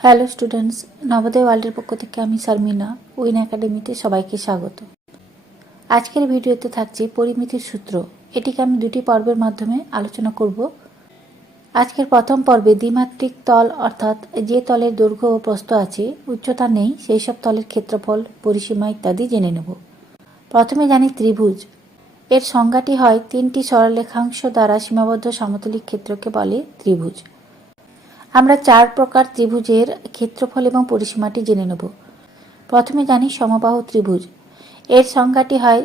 Hello students, Navodaya ওয়ার্ল্ডের পক্ষ থেকে আমি শারমিনা উইন একাডেমিতে সবাইকে স্বাগত। আজকের ভিডিওতে থাকছে পরিমিতির সূত্র। এটিকে আমি দুটি পর্বের মাধ্যমে আলোচনা করব। আজকের প্রথম পর্বে দ্বিমাত্রিক তল অর্থাৎ যে তলের দৈর্ঘ্য ও প্রস্থ আছে, উচ্চতা নেই, সেই সব তলের ক্ষেত্রফল, পরিসীমা ইত্যাদি জেনে নেব। প্রথমে জানি ত্রিভুজ। এর সংজ্ঞাটি হয় তিনটি সরলরেখাংশ দ্বারা সীমাবদ্ধ সমতলিক ক্ষেত্রকে বলে ত্রিভুজ। আমরা চার প্রকার ত্রিভুজের ক্ষেত্রফল এবং পরিসীমাটি জেনে নেব। প্রথমে জানি সমবাহু ত্রিভুজ। এর সংজ্ঞাটি হয়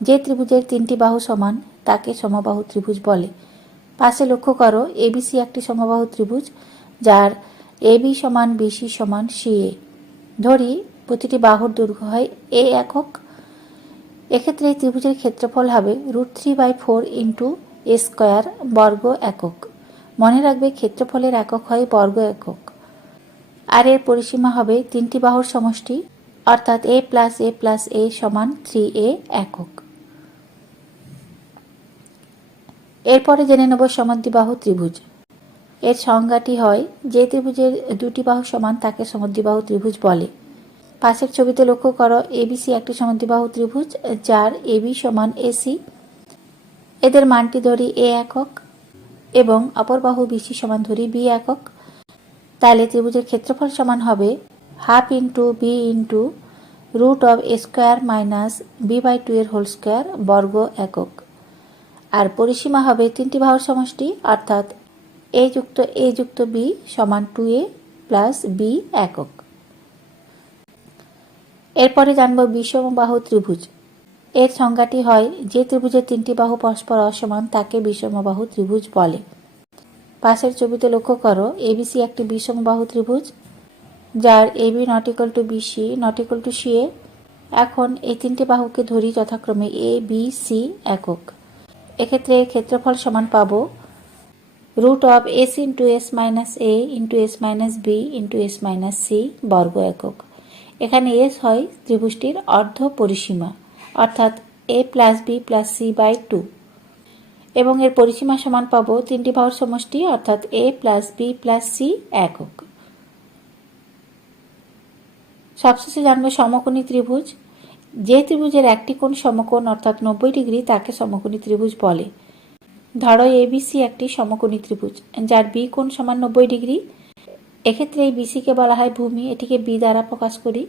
যে ত্রিভুজের তিনটি বাহু সমান তাকে সমবাহু ত্রিভুজ বলে। পাশে লক্ষ্য করো, এবিসি একটি সমবাহু ত্রিভুজ যার এবি সমান বিসি সমান সিএ। ধরি প্রতিটি বাহুর দৈর্ঘ্য হয় এ একক। এক্ষেত্রে এই ত্রিভুজের ক্ষেত্রফল হবে √3/4 ইন্টু এ স্কোয়ার বর্গ একক। মনে রাখবে ক্ষেত্রফলের একক হয় বর্গ একক। আর এর পরিসীমা হবে তিনটি বাহুর সমষ্টি অর্থাৎ a + a সমান 3a একক। এরপরে জেনে নেব সমদ্বিবাহু ত্রিভুজ। এর সংজ্ঞাটি হয় যে ত্রিভুজের দুটি বাহু সমান তাকে সমদ্বিবাহু ত্রিভুজ বলে। পাশের ছবিতে লক্ষ্য করো, এবিসি একটি সমদ্বিবাহু ত্রিভুজ যার এবি সমান এসি। এদের মানটি ধরি এ একক এবং অপর বাহু বিসি সমান ধরি বি একক। তাহলে ত্রিভুজের ক্ষেত্রফল সমান হবে half into B into √a² - b/2 এর হোল স্কোয়ার বর্গ একক। আর পরিসীমা হবে তিনটি বাহুর সমষ্টি অর্থাৎ a যুক্ত a যুক্ত b সমান 2a প্লাস b একক। এরপরে জানব বিষমবাহু ত্রিভুজ। এর সংজ্ঞাটি হয় যে ত্রিভুজের তিনটি বাহু পরস্পর অসমান তাকে বিষমবাহু ত্রিভুজ বলে। পাশের ছবিতে লক্ষ্য করো, এবিসি একটি বিষমবাহু ত্রিভুজ যার এবি ≠ বিসি ≠ সিএ। এখন এই তিনটি বাহুকে ধরি যথাক্রমে এ বি সি একক। এক্ষেত্রে এর ক্ষেত্রফল সমান পাব √s × s - a × s - b × s - c বর্গ একক। এখানে s হয় ত্রিভুজটির অর্ধ পরিসীমা অর্থাৎ a + b + c/2 এবং এর পরিসীমা সমান পাব তিনটি বাহুর সমষ্টি অর্থাৎ a + b + c একক। সবশেষে জানবো সমকোণী ত্রিভুজ। যে ত্রিভুজের একটি কোণ সমকোণ অর্থাৎ 90 ডিগ্রি তাকে সমকোণী ত্রিভুজ বলে। ধরো এবিসি একটি সমকোণী ত্রিভুজ যার বি কোণ সমান 90 ডিগ্রি। এক্ষেত্রে এই বিসিকে বলা হয় ভূমি, এটিকে বি দ্বারা প্রকাশ করি।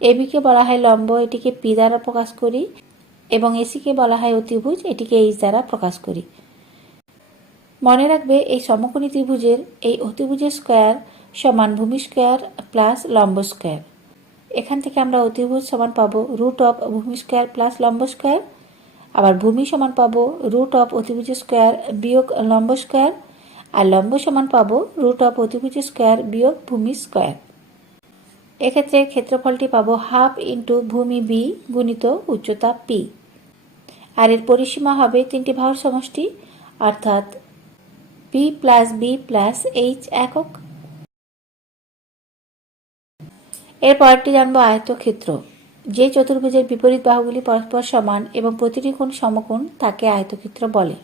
এবিকে বলা হয় লম্ব, এটিকে পি দ্বারা প্রকাশ করি। এবং এসিকে বলা হয় অতিভুজ, এটিকে এইচ দ্বারা প্রকাশ করি। মনে রাখবে এই সমকোণী ত্রিভুজের এই অতিভুজের স্কোয়ার সমান ভূমি স্কোয়ার প্লাস লম্ব স্কোয়ার। এখান থেকে আমরা অতিভুজ সমান পাবো √ভূমি স্কোয়ার প্লাস লম্ব স্কোয়ার। আবার ভূমি সমান পাবো √অতিভুজ স্কোয়ার বিয়োগ লম্ব স্কোয়ার। আর লম্ব সমান পাবো √অতিভুজ স্কোয়ার বিয়োগ ভূমি স্কোয়ার। এক্ষেত্রে ক্ষেত্রফলটি পাবো হাফ ইন্টু ভূমি বি গুণিত উচ্চতা পি। আর এর পরিসীমা হবে তিনটি বাহুর সমষ্টি অর্থাৎ p + b + h একক। এর পরেরটি জানবো আয়তক্ষেত্র। যে চতুর্ভুজের বিপরীত বাহুগুলি পরস্পর সমান এবং প্রতিটি কোণ সমকোণ তাকে আয়তক্ষেত্র বলে।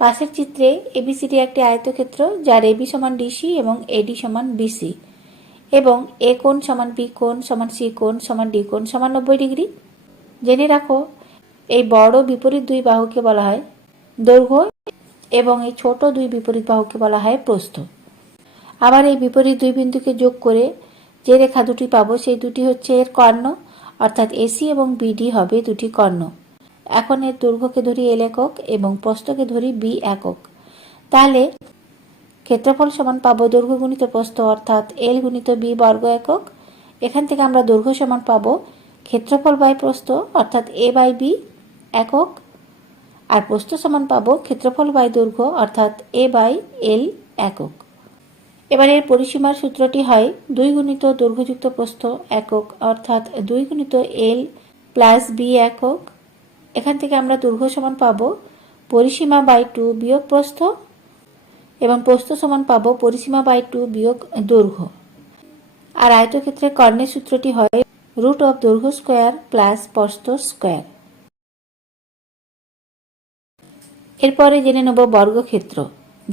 পাশের চিত্রে এবিসিডি একটি আয়তক্ষেত্র যার এবি সমান ডিসি এবং এডি সমান বিসি এবং এ কোণ সমান বি কোণ সমান সি কোণ সমান ডি কোণ সমান 90 ডিগ্রি। জেনে রাখো, এই বড় বিপরীত দুই বাহুকে বলা হয় দৈর্ঘ্য এবং এই ছোট দুই বিপরীত বাহুকে বলা হয় প্রস্থ। আবার এই বিপরীত দুই বিন্দুকে যোগ করে যে রেখা দুটি পাবো সেই দুটি হচ্ছে এর কর্ণ অর্থাৎ এসি এবং বিডি হবে দুটি কর্ণ। এখন এর দৈর্ঘ্যকে ধরি এল একক এবং প্রস্থকে ধরি বি একক। তাহলে ক্ষেত্রফল সমান পাবো দৈর্ঘ্য গুণিত প্রস্থ অর্থাৎ এল গুণিত বি বর্গ একক। এখান থেকে আমরা দৈর্ঘ্য সমান পাবো ক্ষেত্রফল বাই প্রস্থ অর্থাৎ a/b একক। আর প্রস্থ সমান পাবো ক্ষেত্রফল বাই দৈর্ঘ্য অর্থাৎ a/l একক। এবার এর পরিসীমার সূত্রটি হয় 2 গুণিত দৈর্ঘ্যযুক্ত প্রস্থ একক অর্থাৎ 2 গুণিত l + b একক। এখান থেকে আমরা দৈর্ঘ্য সমান পাবো পরিসীমা বাই 2 বিয়োগ প্রস্থ এবং প্রস্থ সমান পাবো পরিসীমা বাই 2 বিয়োগ দৈর্ঘ্য। আর আয়তক্ষেত্রের কর্ণের সূত্রটি হয় √দৈর্ঘ্য স্কোয়ার প্লাস প্রস্থ স্কোয়ার। এরপরে জেনে নেব বর্গক্ষেত্র।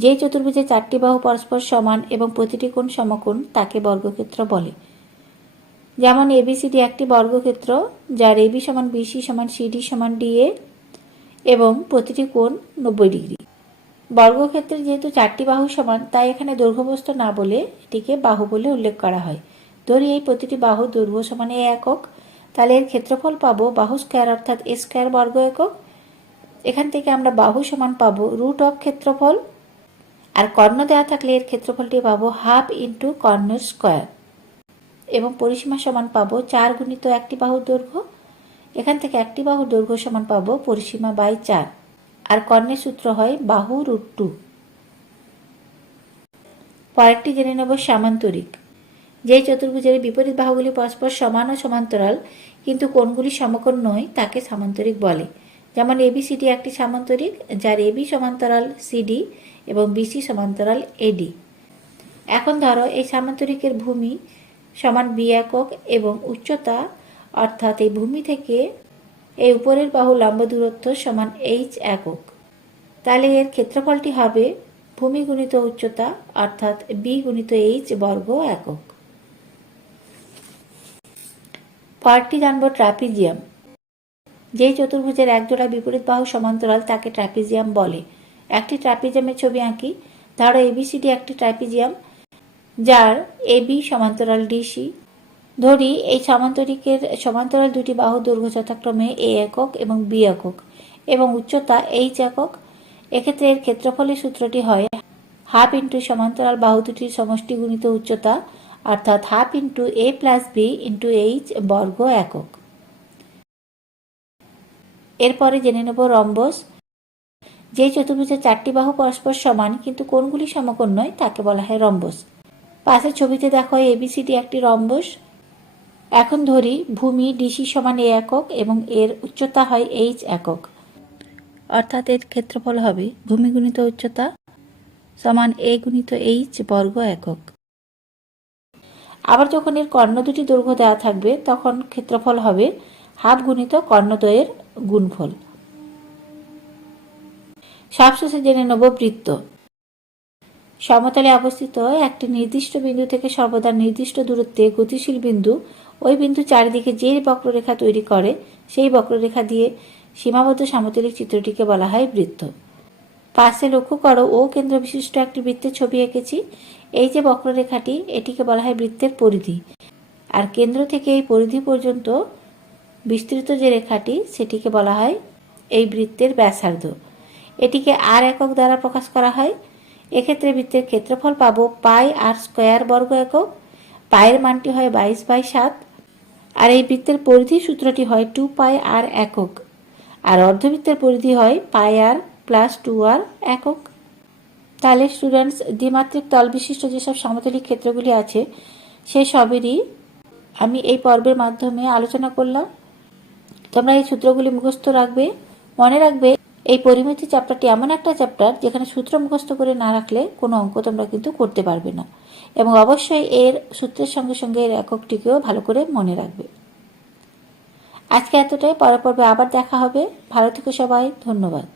যে চতুর্ভুজে চারটি বাহু পরস্পর সমান এবং প্রতিটি কোণ সমকোণ তাকে বর্গক্ষেত্র বলে। যেমন এবিসিডি একটি বর্গক্ষেত্র যার এবি সমান বিসি সমান সিডি সমান ডিএ এবং প্রতিটি কোণ 90 ডিগ্রি। বর্গক্ষেত্রে যেহেতু চারটি বাহু সমান তাই এখানে দৈর্ঘ্যপ্রস্থ না বলে এটিকে বাহু বলে উল্লেখ করা হয়। ধরি এই প্রতিটি বাহুর দৈর্ঘ্য সমান এ একক, তাহলে এর ক্ষেত্রফল পাবো বাহু স্কয়ার অর্থাৎ এ স্কয়ার বর্গ একক। এখান থেকে আমরা বাহু সমান পাবো রুট অফ ক্ষেত্রফল, আর কর্ণ দেওয়া থাকলে এর ক্ষেত্রফলটি পাবো হাফ ইন্টু কর্ণের স্কয়ার, এবং পরিসীমা সমান পাবো 4 গুণিত একটি বাহুর দৈর্ঘ্য। এখান থেকে একটি বাহুর দৈর্ঘ্য সমান পাবো পরিসীমা বাই 4, আর কর্ণের সূত্র হয় বাহু √2। পরেরটি জেনে নেব সামান্তরিক। যেই চতুর্ভুজের বিপরীত বাহুগুলি পরস্পর সমান ও সমান্তরাল কিন্তু কোণগুলি সমকোণ নয় তাকে সামান্তরিক বলে। যেমন এবিসিডি একটি সামান্তরিক যার এবি সমান্তরাল সিডি এবং বিসি সমান্তরাল এডি। এখন ধরো এই সামান্তরিকের ভূমি সমান বি একক এবং উচ্চতা অর্থাৎ এই ভূমি থেকে এই উপরের বাহু লম্ব দূরত্ব সমান এইচ একক। তাহলে এর ক্ষেত্রফলটি হবে ভূমি গুণিত উচ্চতা অর্থাৎ বি গুণিত এইচ বর্গ একক। পরেরটি জানব ট্রাপিজিয়াম। যেই চতুর্ভুজের একজোড়া বিপরীত বাহু সমান্তরাল তাকে ট্রাপিজিয়াম বলে। একটি ট্রাপিজিয়ামের ছবি আঁকি। ধরো এবিসিডি একটি ট্রাপিজিয়াম যার এবি সমান্তরাল ডিসি। ধরি এই সামান্তরিকের সমান্তরাল দুটি বাহুর দৈর্ঘ্য যথাক্রমে এ একক এবং বি একক এবং উচ্চতা এইচ একক। এক্ষেত্রে এর ক্ষেত্রফলের সূত্রটি হয় হাফ ইন্টু সমান্তরাল বাহু দুটির সমষ্টি গুণিত উচ্চতা অর্থাৎ হাফ ইন্টু এ প্লাস বি ইন্টু এইচ বর্গ একক। এরপরে জেনে নেব রম্বস। যে চতুর্ভুজের চারটি বাহু পরস্পর সমান কিন্তু কোণগুলি সমকোণ নয় তাকে বলা হয় রম্বস। পাশের ছবিতে দেখো এবিসিডি একটি রম্বস। এখন ধরি ভূমি ডিসি সমান এ একক এবং এর উচ্চতা হয় এইচ একক, অর্থাৎ এর ক্ষেত্রফল হবে ভূমি গুণিত উচ্চতা সমান এ গুণিত এইচ বর্গ একক। আবার যখন এর কর্ণ দুটি দৈর্ঘ্য দেওয়া থাকবে তখন ক্ষেত্রফল হবে হাফ গুণিত কর্ণদ্বয়ের গুণফল। সবশেষে জেনে নেব বৃত্ত। সমতলে অবস্থিত একটি নির্দিষ্ট বিন্দু থেকে সর্বদা নির্দিষ্ট দূরত্বে গতিশীল বিন্দু ওই বিন্দু চারিদিকে যে বক্ররেখা তৈরি করে সেই বক্ররেখা দিয়ে সীমাবদ্ধ সমতলিক চিত্রটিকে বলা হয় বৃত্ত। পাশে লক্ষ্য করো ও কেন্দ্র বিশিষ্ট একটি বৃত্তের ছবি এঁকেছি। এই যে বক্ররেখাটি এটিকে বলা হয় বৃত্তের পরিধি, আর কেন্দ্র থেকে এই পরিধি পর্যন্ত বিস্তৃত যে রেখাটি সেটিকে বলা হয় এই বৃত্তের ব্যাসার্ধ। এটিকে আর একক দ্বারা প্রকাশ করা হয়। এক্ষেত্রে বৃত্তের ক্ষেত্রফল পাবো পাই আর স্কয়ার বর্গ একক। পায়ের মানটি হয় 22/7, আর এই বৃত্তের পরিধি সূত্রটি হয় 2 পাই আর একক, আর অর্ধবৃত্তের পরিধি হয় পাই আর প্লাস 2 আর একক। তাহলে স্টুডেন্টস দ্বিমাত্রিক তল বিশিষ্ট যেসব সমতলিক ক্ষেত্রগুলি আছে সে সবেরই আমি এই পর্বের মাধ্যমে আলোচনা করলাম। তোমরা এই সূত্রগুলি মুখস্থ রাখবে। মনে রাখবে এই পরিমিতি চ্যাপ্টারটি এমন একটা চ্যাপ্টার যেখানে সূত্র মুখস্থ করে না রাখলে কোনো অঙ্ক তোমরা কিন্তু করতে পারবে না, এবং অবশ্যই এর সূত্রের সঙ্গে সঙ্গে এর এককটিকেও ভালো করে মনে রাখবে। আজকে এতটাই, পরের পর্বে আবার দেখা হবে। ভালো থেকো সবাই, ধন্যবাদ।